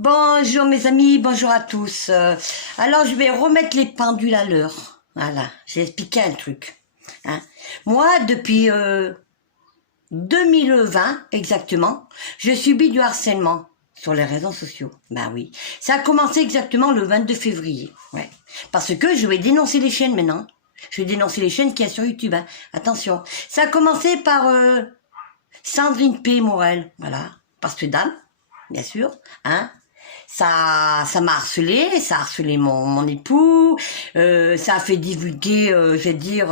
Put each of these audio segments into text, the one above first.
Bonjour mes amis, bonjour à tous. Alors je vais remettre les pendules à l'heure. Voilà, j'ai expliqué un truc. Hein. Moi, depuis 2020 exactement, je subis du harcèlement sur les réseaux sociaux. Ben oui, ça a commencé exactement le 22 février. Ouais, parce que je vais dénoncer les chaînes maintenant. Je vais dénoncer les chaînes qu'il y a sur YouTube. Hein. Attention, ça a commencé par Sandrine P. Morel. Voilà, parce que dame, bien sûr, hein. Ça m'a harcelé, ça a harcelé mon époux, ça a fait divulguer, je vais dire,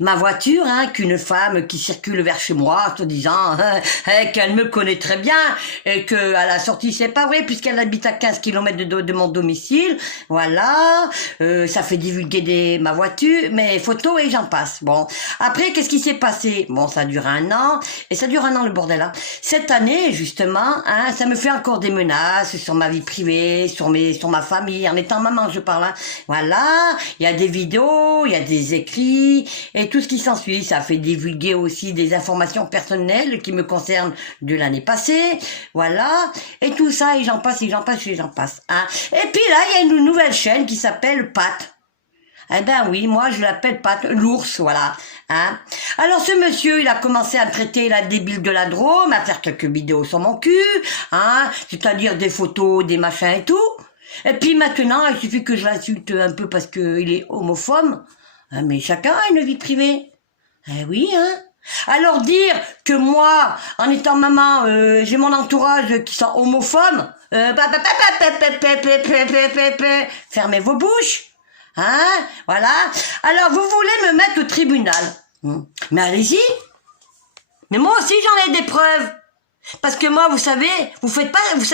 ma voiture, hein, qu'une femme qui circule vers chez moi, en disant qu'elle me connaît très bien, et que à la sortie, c'est pas vrai, puisqu'elle habite à 15 km de mon domicile, voilà, ça fait divulguer ma voiture, mes photos, et j'en passe. Bon, après, qu'est-ce qui s'est passé? Bon, ça dure un an, et ça dure un an le bordel, hein. Cette année, justement, hein, ça me fait encore des menaces, sur ma vie privée, sur ma famille, en étant maman, je parle, hein. Voilà, il y a des vidéos, il y a des écrits, et tout ce qui s'ensuit. Ça fait divulguer aussi des informations personnelles qui me concernent de l'année passée, voilà, et tout ça, et j'en passe, et j'en passe, et j'en passe, hein. Et puis là, il y a une nouvelle chaîne qui s'appelle Pat. Eh ben oui, moi je l'appelle Pat, l'ours, voilà. Hein. Alors ce monsieur, il a commencé à me traiter la débile de la Drôme, à faire quelques vidéos sur mon cul, hein, c'est-à-dire des photos, des machins et tout. Et puis maintenant, il suffit que je l'insulte un peu parce qu'il est homophobe. Hein, mais chacun a une vie privée. Eh oui, hein. Alors dire que moi, en étant maman, j'ai mon entourage qui sont homophobes, fermez vos bouches. Hein, voilà. Alors, vous voulez me mettre au tribunal. Mais allez-y. Mais moi aussi, j'en ai des preuves. Parce que moi, vous savez, vous savez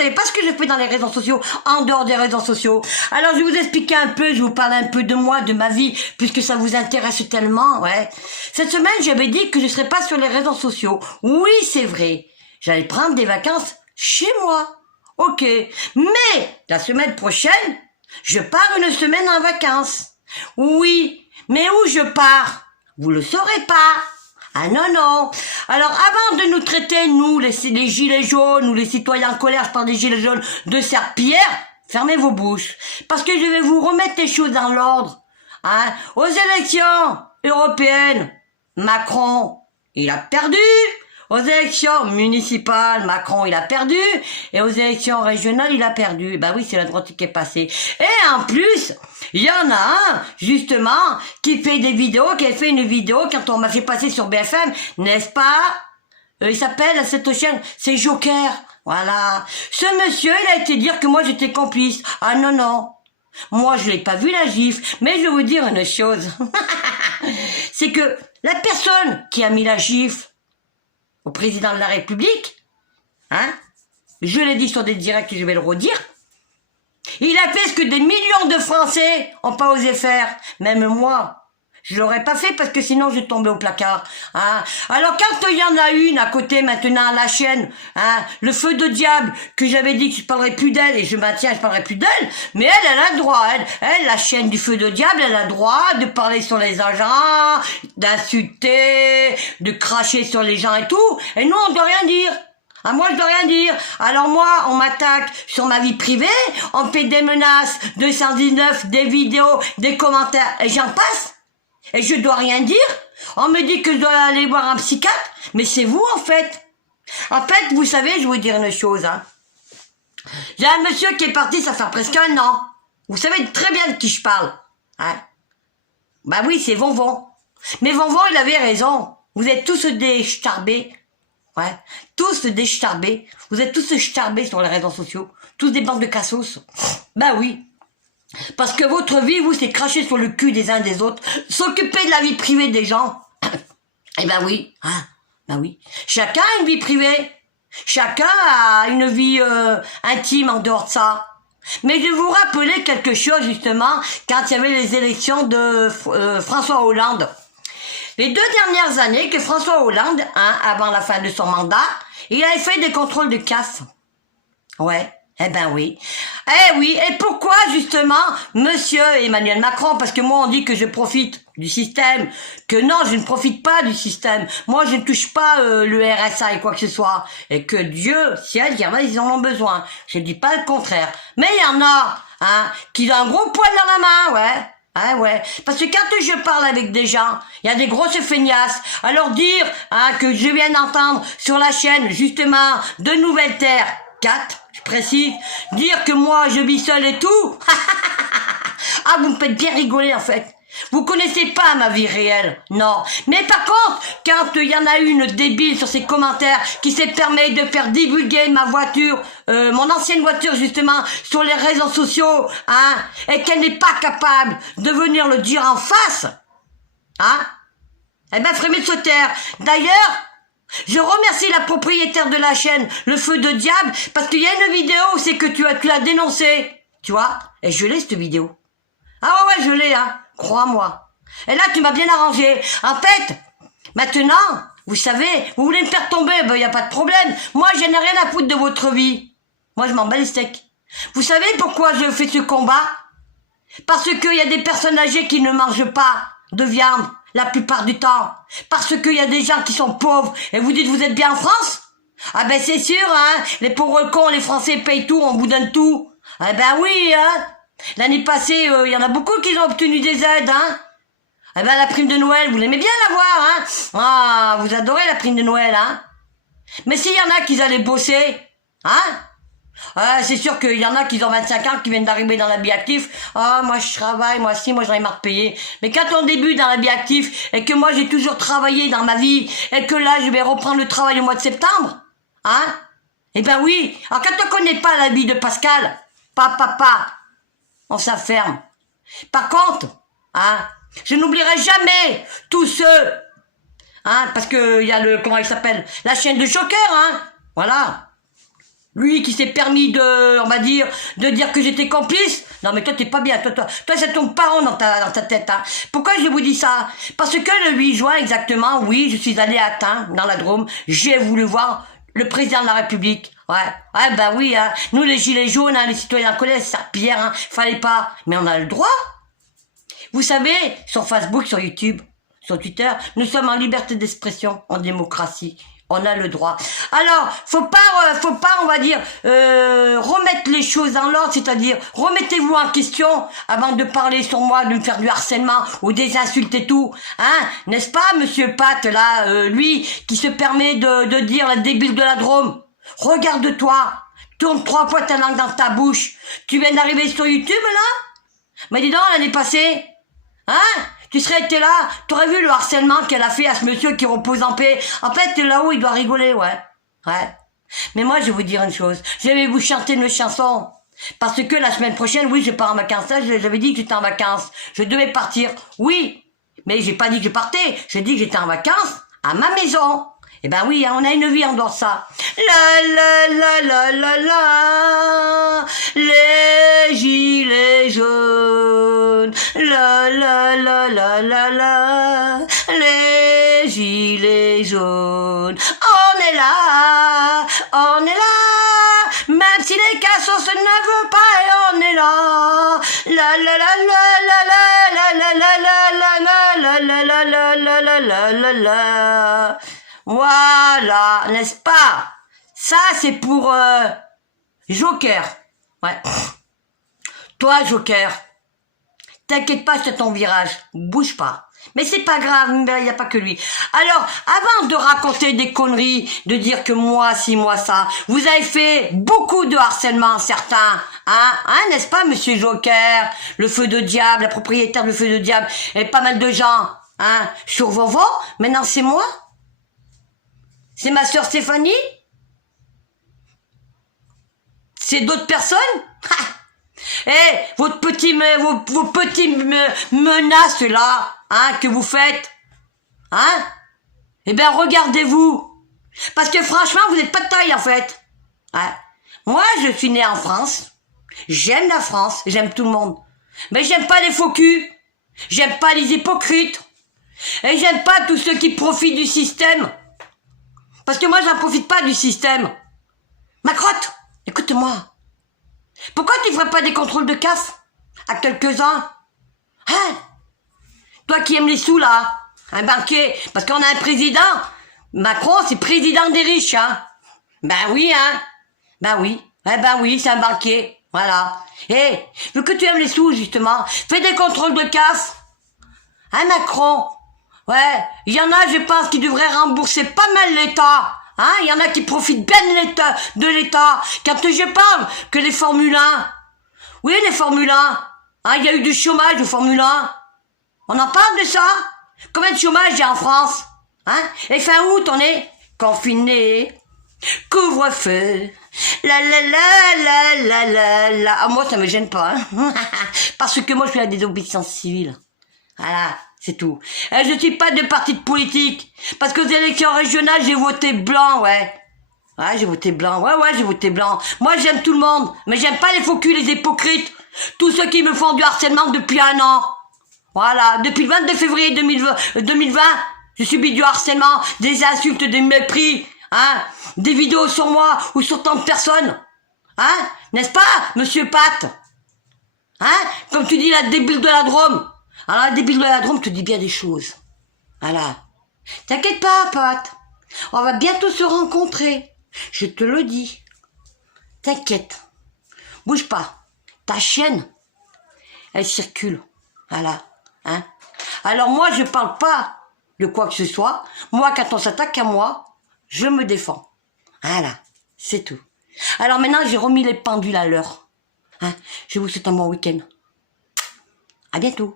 pas ce que je fais dans les réseaux sociaux, en dehors des réseaux sociaux. Alors, je vais vous expliquer un peu, je vais vous parler un peu de moi, de ma vie, puisque ça vous intéresse tellement, ouais. Cette semaine, j'avais dit que je serais pas sur les réseaux sociaux. Oui, c'est vrai. J'allais prendre des vacances chez moi. Ok. Mais, la semaine prochaine, je pars une semaine en vacances. Oui, mais où je pars? Vous le saurez pas. Ah non, non. Alors, avant de nous traiter, nous, les gilets jaunes, ou les citoyens en colère, je parle des gilets jaunes, de serpillères, fermez vos bouches. Parce que je vais vous remettre les choses dans l'ordre. Hein? Aux élections européennes, Macron, il a perdu. Aux élections municipales, Macron, il a perdu. Et aux élections régionales, il a perdu. Ben oui, c'est la droite qui est passée. Et en plus, il y en a un, justement, qui fait des vidéos, qui a fait une vidéo quand on m'a fait passer sur BFM, n'est-ce pas? Il s'appelle, cette chaîne, c'est Joker. Voilà. Ce monsieur, il a été dire que moi, j'étais complice. Ah non, non. Moi, je l'ai pas vu la gifle. Mais je vais vous dire une chose. C'est que la personne qui a mis la gifle au président de la République, hein, je l'ai dit sur des directs et je vais le redire, il a fait ce que des millions de Français ont pas osé faire. Même moi, je l'aurais pas fait parce que sinon je tombais au placard. Hein. Alors quand il y en a une à côté maintenant à la chaîne, hein, le feu de diable, que j'avais dit que je parlerais plus d'elle et je maintiens, je parlerai plus d'elle, mais elle a le droit, elle, la chaîne du feu de diable, elle a le droit de parler sur les agents, d'insulter, de cracher sur les gens et tout, et nous on doit rien dire. Ah, moi, je dois rien dire. Alors moi, on m'attaque sur ma vie privée, on me fait des menaces, 219, des vidéos, des commentaires, et j'en passe. Et je dois rien dire. On me dit que je dois aller voir un psychiatre, mais c'est vous, en fait. En fait, vous savez, je vais vous dire une chose, hein. J'ai un monsieur qui est parti, ça fait presque un an. Vous savez très bien de qui je parle, hein. Bah oui, c'est Vonvon. Mais Vonvon, il avait raison. Vous êtes tous des starbés. Ouais, tous des starbés. Vous êtes tous starbés sur les réseaux sociaux. Tous des bandes de cassos. Bah oui. Parce que votre vie, vous, c'est cracher sur le cul des uns des autres. S'occuper de la vie privée des gens. Eh ben oui. Hein, ben oui. Chacun a une vie privée. Chacun a une vie intime en dehors de ça. Mais je vais vous rappeler quelque chose, justement, quand il y avait les élections de François Hollande. Les 2 dernières années que François Hollande, hein, avant la fin de son mandat, il avait fait des contrôles de casse. Ouais, eh ben oui. Eh oui, et pourquoi justement Monsieur Emmanuel Macron, parce que moi on dit que je profite du système, que non, je ne profite pas du système. Moi, je ne touche pas le RSA et quoi que ce soit. Et que Dieu, ciel, il y en a, ils en ont besoin. Je dis pas le contraire. Mais il y en a, hein, qui ont un gros poil dans la main, ouais. Ah ouais, parce que quand je parle avec des gens, il y a des grosses feignasses. Alors dire que je viens d'entendre sur la chaîne, justement, de Nouvelle Terre 4, je précise, dire que moi je vis seul et tout. Ah, vous me faites bien rigoler en fait. Vous connaissez pas ma vie réelle, non. Mais par contre, quand il y en a une débile sur ses commentaires qui s'est permis de faire divulguer ma voiture, mon ancienne voiture justement, sur les réseaux sociaux, hein, et qu'elle n'est pas capable de venir le dire en face, hein, eh ben, ferait mieux de se taire. D'ailleurs, je remercie la propriétaire de la chaîne, Le Feu de Diable, parce qu'il y a une vidéo où c'est que tu l'as dénoncé, tu vois, et je l'ai cette vidéo. Ah ouais, je l'ai, hein. Crois-moi. Et là, tu m'as bien arrangé. En fait, maintenant, vous savez, vous voulez me faire tomber, ben, y a pas de problème. Moi, je n'ai rien à foutre de votre vie. Moi, je m'en bats les steaks. Vous savez pourquoi je fais ce combat? Parce qu'il y a des personnes âgées qui ne mangent pas de viande, la plupart du temps. Parce qu'il y a des gens qui sont pauvres. Et vous dites, vous êtes bien en France? Ah ben, c'est sûr, hein. Les pauvres cons, les Français payent tout, on vous donne tout. Ah ben oui, hein. L'année passée, il y en a beaucoup qui ont obtenu des aides, hein. Eh ben, la prime de Noël, vous l'aimez bien l'avoir, hein. Ah, vous adorez la prime de Noël, hein. Mais s'il y en a qui allaient bosser, hein. C'est sûr qu'il y en a qui ont 25 ans, qui viennent d'arriver dans l'habit actif. Ah, moi je travaille, moi si, moi j'en ai marre de payer. Mais quand on débute dans l'habit actif, et que moi j'ai toujours travaillé dans ma vie, et que là je vais reprendre le travail au mois de septembre, hein. Eh ben oui. Alors quand on connaît pas la vie de Pascal, papa, on s'enferme. Par contre, hein, je n'oublierai jamais tous ceux, hein, parce que il y a comment il s'appelle, la chaîne de Joker, hein, voilà. Lui qui s'est permis on va dire, de dire que j'étais complice. Non mais toi t'es pas bien, toi ça tombe pas rond dans ta tête, hein. Pourquoi je vous dis ça? Parce que le 8 juin exactement, oui, je suis allé à Tain, dans la Drôme, j'ai voulu voir le président de la République. Ouais, bah oui, hein. Nous les gilets jaunes, hein, les citoyens en colère, c'est serpillère, hein, fallait pas. Mais on a le droit. Vous savez, sur Facebook, sur YouTube, sur Twitter, nous sommes en liberté d'expression, en démocratie. On a le droit. Alors, faut pas, on va dire, remettre les choses en l'ordre, c'est-à-dire, remettez-vous en question avant de parler sur moi, de me faire du harcèlement ou des insultes et tout, hein, n'est-ce pas, monsieur Pat, là, lui, qui se permet de dire la débile de la Drôme. Regarde-toi, tourne 3 fois ta langue dans ta bouche. Tu viens d'arriver sur YouTube, là? Mais dis donc, l'année passée, hein? Tu serais été là, t'aurais vu le harcèlement qu'elle a fait à ce monsieur qui repose en paix. En fait, là-haut, il doit rigoler, ouais. Mais moi, je vais vous dire une chose. Je vais vous chanter une chanson. Parce que la semaine prochaine, oui, je pars en vacances. Là, j'avais dit que j'étais en vacances. Je devais partir, oui. Mais j'ai pas dit que je partais. J'ai dit que j'étais en vacances à ma maison. Eh ben oui, hein, on a une vie en dehors de ça. La, les gilets jaunes. La, les gilets jaunes. On est là, même si les cassos ne veulent pas, et on est là. La. Voilà, n'est-ce pas? Ça, c'est pour Joker. Ouais. Toi, Joker, t'inquiète pas, c'est ton virage. Bouge pas. Mais c'est pas grave, il n'y a pas que lui. Alors, avant de raconter des conneries, de dire que moi, si, moi, ça, vous avez fait beaucoup de harcèlement, certains. Hein, n'est-ce pas, monsieur Joker? Le Feu de Diable, la propriétaire du Feu de Diable, et pas mal de gens, hein, sur vos vents. Maintenant, c'est moi? C'est ma sœur Stéphanie? C'est d'autres personnes? Vos petits menaces là, hein, que vous faites, hein? Eh bien, regardez-vous. Parce que franchement, vous n'êtes pas de taille en fait. Hein? Moi, je suis née en France. J'aime la France, j'aime tout le monde. Mais j'aime pas les faux culs. J'aime pas les hypocrites. Et j'aime pas tous ceux qui profitent du système. Parce que moi, j'en profite pas du système. Ma crotte, écoute-moi. Pourquoi tu ferais pas des contrôles de CAF à quelques-uns? Hein? Toi qui aimes les sous, là. Un banquier. Parce qu'on a un président. Macron, c'est président des riches, hein. Ben oui, hein. Ben oui. Eh ben oui, c'est un banquier. Voilà. Eh, vu que tu aimes les sous, justement, fais des contrôles de casse. Hein, Macron? Ouais, il y en a, je pense, qui devraient rembourser pas mal l'État. Hein, il y en a qui profitent bien de l'État. Quand je parle que les Formule 1, oui, les Formule 1, hein, il y a eu du chômage de Formule 1. On en parle de ça? Combien de chômage il y a en France? Hein? Et fin août, on est confinés. Couvre-feu. La la la la la la la. Ah, moi, ça me gêne pas. Hein. Parce que moi, je suis à la désobéissance civile. Voilà, c'est tout. Et je suis pas de parti de politique. Parce qu'aux élections régionales, j'ai voté blanc, ouais. Ouais, j'ai voté blanc. Ouais, j'ai voté blanc. Moi, j'aime tout le monde. Mais j'aime pas les faux culs, les hypocrites. Tous ceux qui me font du harcèlement depuis 1 an. Voilà, depuis le 22 février 2020, j'ai subi du harcèlement, des insultes, des mépris, hein, des vidéos sur moi ou sur tant de personnes. Hein, n'est-ce pas, monsieur Pat? Hein, comme tu dis, la débile de la Drôme. Alors, la débile de la Drôme te dit bien des choses. Voilà. T'inquiète pas, Pat. On va bientôt se rencontrer. Je te le dis. T'inquiète. Bouge pas. Ta chienne, elle circule. Voilà. Hein? Alors moi, je parle pas de quoi que ce soit. Moi, quand on s'attaque à moi, je me défends. Voilà. C'est tout. Alors maintenant, j'ai remis les pendules à l'heure. Hein? Je vous souhaite un bon week-end. À bientôt.